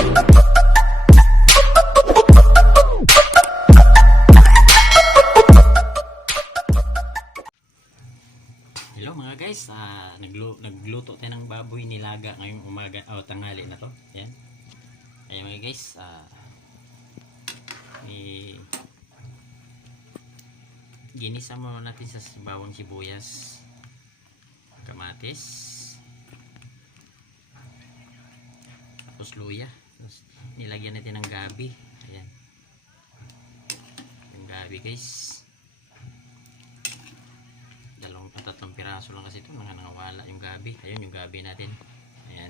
Hello mga guys, nagluto tayo ng baboy nilaga ngayong umaga o tanghali na to. Yan. Ayan mga guys, ginisa muna natin sa bawang sibuyas, kamatis, tapos luya. Tapos nilagyan natin ng gabi. Ayan. Yung gabi guys. Tatlong piraso lang kasi ito, nangawala yung gabi. Ayun yung gabi natin. Ayan.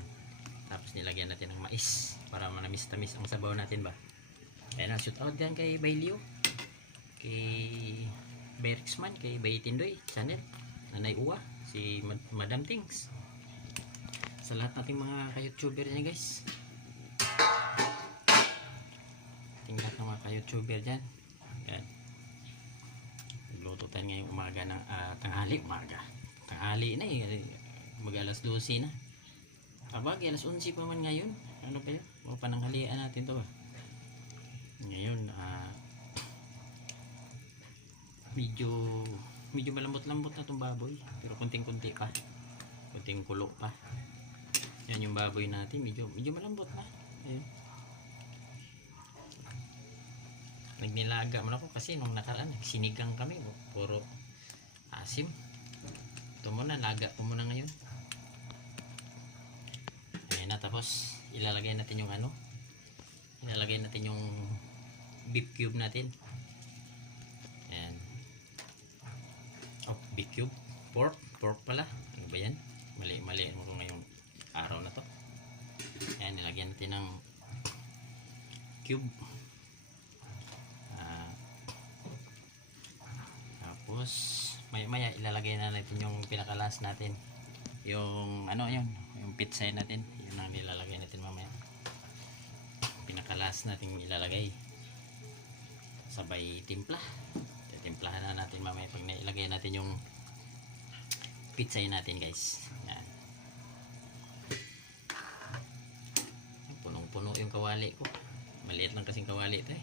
Tapos nilagyan natin ng mais para manamis-tamis ang sabaw natin ba. Ayan, shoot out din kay Bailio, kay Berixman, kay Baytindoy channel, Nanay Uwa, si Madam Things, sa lahat nating mga ka-youtuber niya guys. Ating lahat ng mga ka-youtuber dyan. Ayan. Luto tayo ngayong umaga ng tanghali na mag alas 12 na, abag alas 11 pa man ngayon. Ano pa yun, o pananghalian natin to ba ngayon. Medyo malambot-lambot na itong baboy, pero kunting-kunti pa, kunting kulo pa. Yan yung baboy natin, medyo malambot na. Ayun, nagnilaga man ako kasi nung nakaraan sinigang kami, puro asim. Ito muna, laga po muna ngayon. Ayan na, tapos ilalagay natin yung beef cube natin. Ayan. Oh, beef cube, pork pala. Ano ba yan, mali mo ko ngayong araw na to. Ayan, nilagyan natin ng cube. Tapos maya ilalagay na natin yung pinakalas natin, yung yung pizza natin. Yun ang nilalagay natin mamaya, pinakalas natin ilalagay sabay timpla. Timplahan na natin mamaya pag nailagay natin yung pizza natin guys. Yan. Punong-puno yung kawali ko, maliit lang kasing kawali ito eh.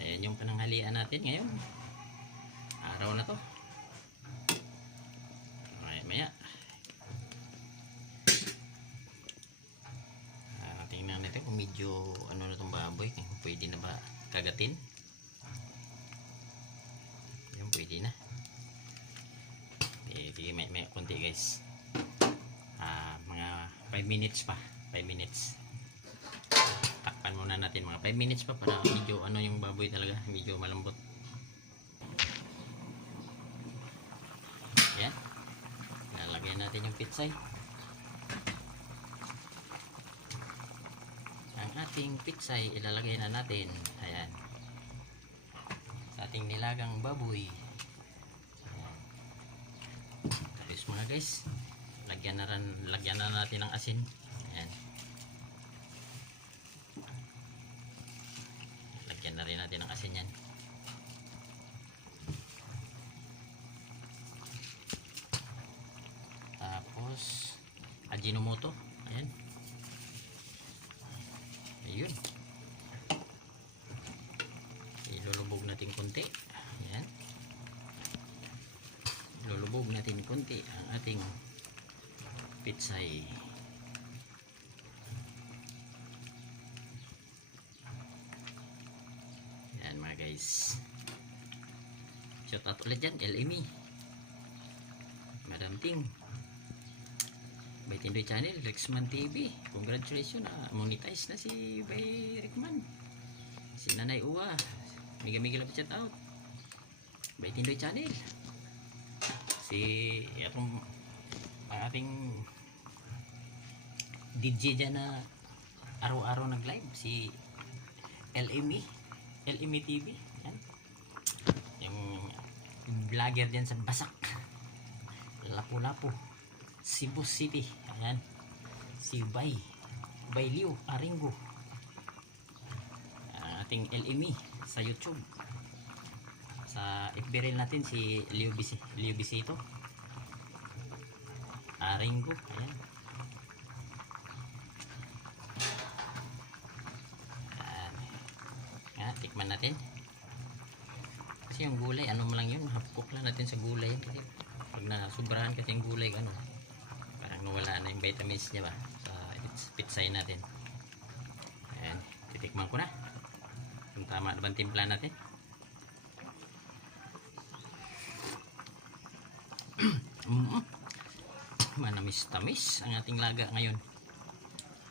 Ayan yung pananghalian natin ngayon, araw na to. Maya tingnan natin kung medyo na itong baboy, kung pwede na ba kagatin. Yung pwede na. Sige, may konti guys. Mga 5 minutes pa, 5 minutes. Takpan muna natin mga 5 minutes pa para medyo yung baboy talaga medyo malambot. Ayan, lalagyan natin yung pitsay, ang ating pitsay ilalagay na natin. Ayan, sa ating nilagang baboy. Ayan. Tapos mga guys, lagyan na natin ng asin. Ayan, lagyan na rin natin ng asin yan. Tapos Ajinomoto. Ayan, ayun, ilulubog natin konti. Ayan, ilulubog natin konti ang ating pitsay. Yan mga guys, shout out ulit dyan LME, Madam Ting, Baytindoy channel, Rixman TV. Congratulations, monetize na si Bay Rickman, si Nanay Uwa, mega love shout out Baytindoy channel. Si atong ating DJ dyan na araw-araw nag live, si LME TV. Yan, yung vlogger dyan sa Basak, Lapu-Lapu, Cebu City. Ayan, si Bailio Aringo, ating LME sa YouTube. Sa FB reel natin si Leo Bisito. Aringgo. Ayan. Ayan. Nga, tikman natin. Kasi yung gulay, ano mo lang yun, hapkok lang natin sa gulay. Kasi pag nasubrahan kasi yung gulay, ano, parang nawala na yung vitamins niya ba sa pitsay natin. Ayan, titikman ko na kung tama na ba ang timpla natin. Manamis-tamis ang ating laga ngayon.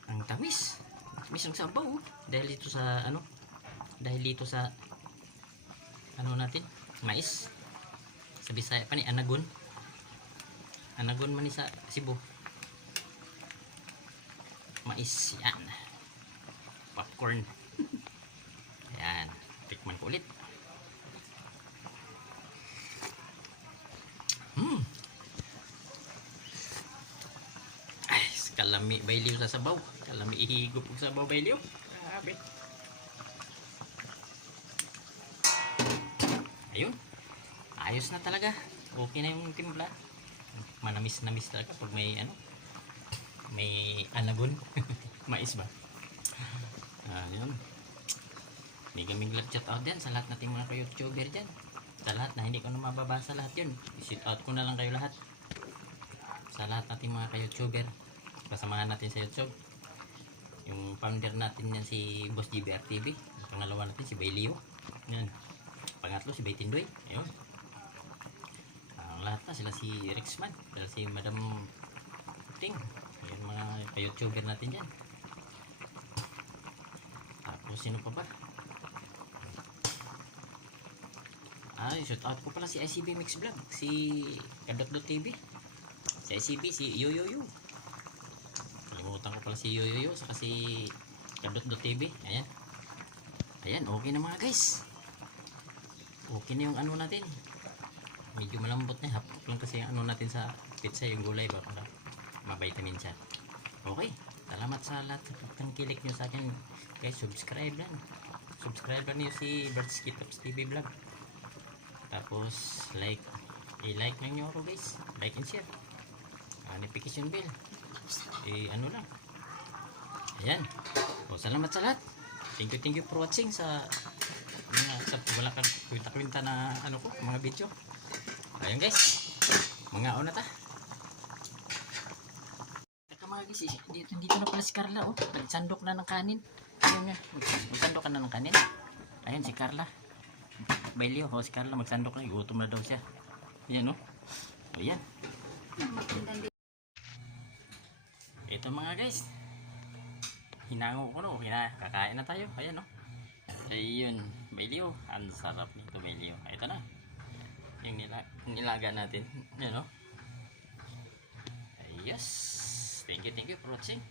Ang tamis. Tamis ang sabaw. Dahil dito sa ano? Dahil dito sa ano natin? Mais. Sa Bisaya pa ni Anagon. Anagon man ni sa Cebu. Mais yan. Popcorn. Ayan. Tikman ko ulit. Ay, kalami bayliw sa sabaw. Kalami ihigop sa sabaw bayliw. Grabe. Ayun. Ayos na talaga. Okay na yung timpla. Manamis-namis talaga pag may ano. May anagon. Mais ba? Ayun. Mig chat out din sa lahat nating mga ka-YouTuber dyan. Sa lahat na hindi ko na mababasa lahat yun. I-shout out ko na lang kayo lahat. Sa lahat nating mga ka-YouTuber. Kasamahan natin sa YouTube. Yung founder natin yan si Boss GBR TV. Pangalawa natin si Baylio. Yan. Pangatlo si Baytindoy. Ayun. Ang lahat na sila si Rixman. Sila si Madam Ting. Ayun mga ka-YouTuber natin dyan. Tapos sino pa ba? Shout out ko pala si ICB Mix Vlog, si Kadot.tv, si ICB, si Yoyoyo. Kalimutan ko pala si Yoyoyo, saka si Kadot.tv. Ayan. Ayan, okay na mga guys. Okay na yung ano natin. Medyo malambot na, hapok lang kasi yung ano natin sa pizza, yung gulay ba, para mavitamin siya. Okay, salamat sa lahat sa pagtangkilik nyo sa akin. Guys, subscribe lang. Subscribe lang nyo si Birds Kitops TV Vlog. Tapos i-like lang nyo ako guys, like and share, notification bell, ano lang. Ayan, salamat sa lahat. Thank you for watching sa wala kang kwenta na ano ko, mga video. Ayan guys, mga una ta. Teka mga guys, dito na pala si Carla. Nagsandok na ng kanin. Ayun nga, nagsandok ka na ng kanin. Ayun si Carla Baylio, si Carla magsandok na, gutom na daw siya. Ayan ayan. Ito mga guys, hinango ko kakain na tayo. Ayan ayun, Baylio, ang sarap nito Baylio. Ito na yung nilaga natin. Ayan yes, thank you for watching.